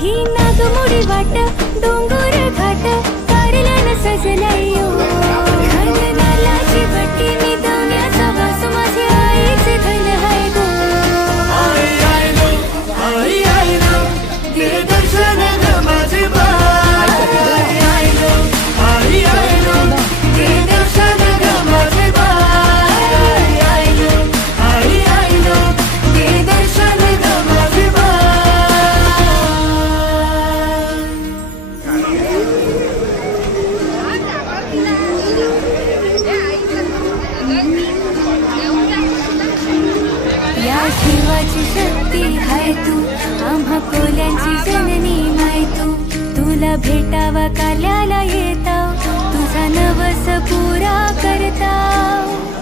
ही नागमोडी वाट डोंगर घाट कारल्यान सजलायो घननालाची बट्टी निदवण्याचा वास माझे आईचे धन हाय गो आई लो दे दर्शन ग माझे बाई आई लो दे दर्शन ग माझे बाई आई लो दे दर्शन ग माझे या शिवाची शक्ती हाय तू आम्हा कोल्यांची जननी माय तू तुला भेटावा काल्याला येताव तुझा नवस पुरा करताव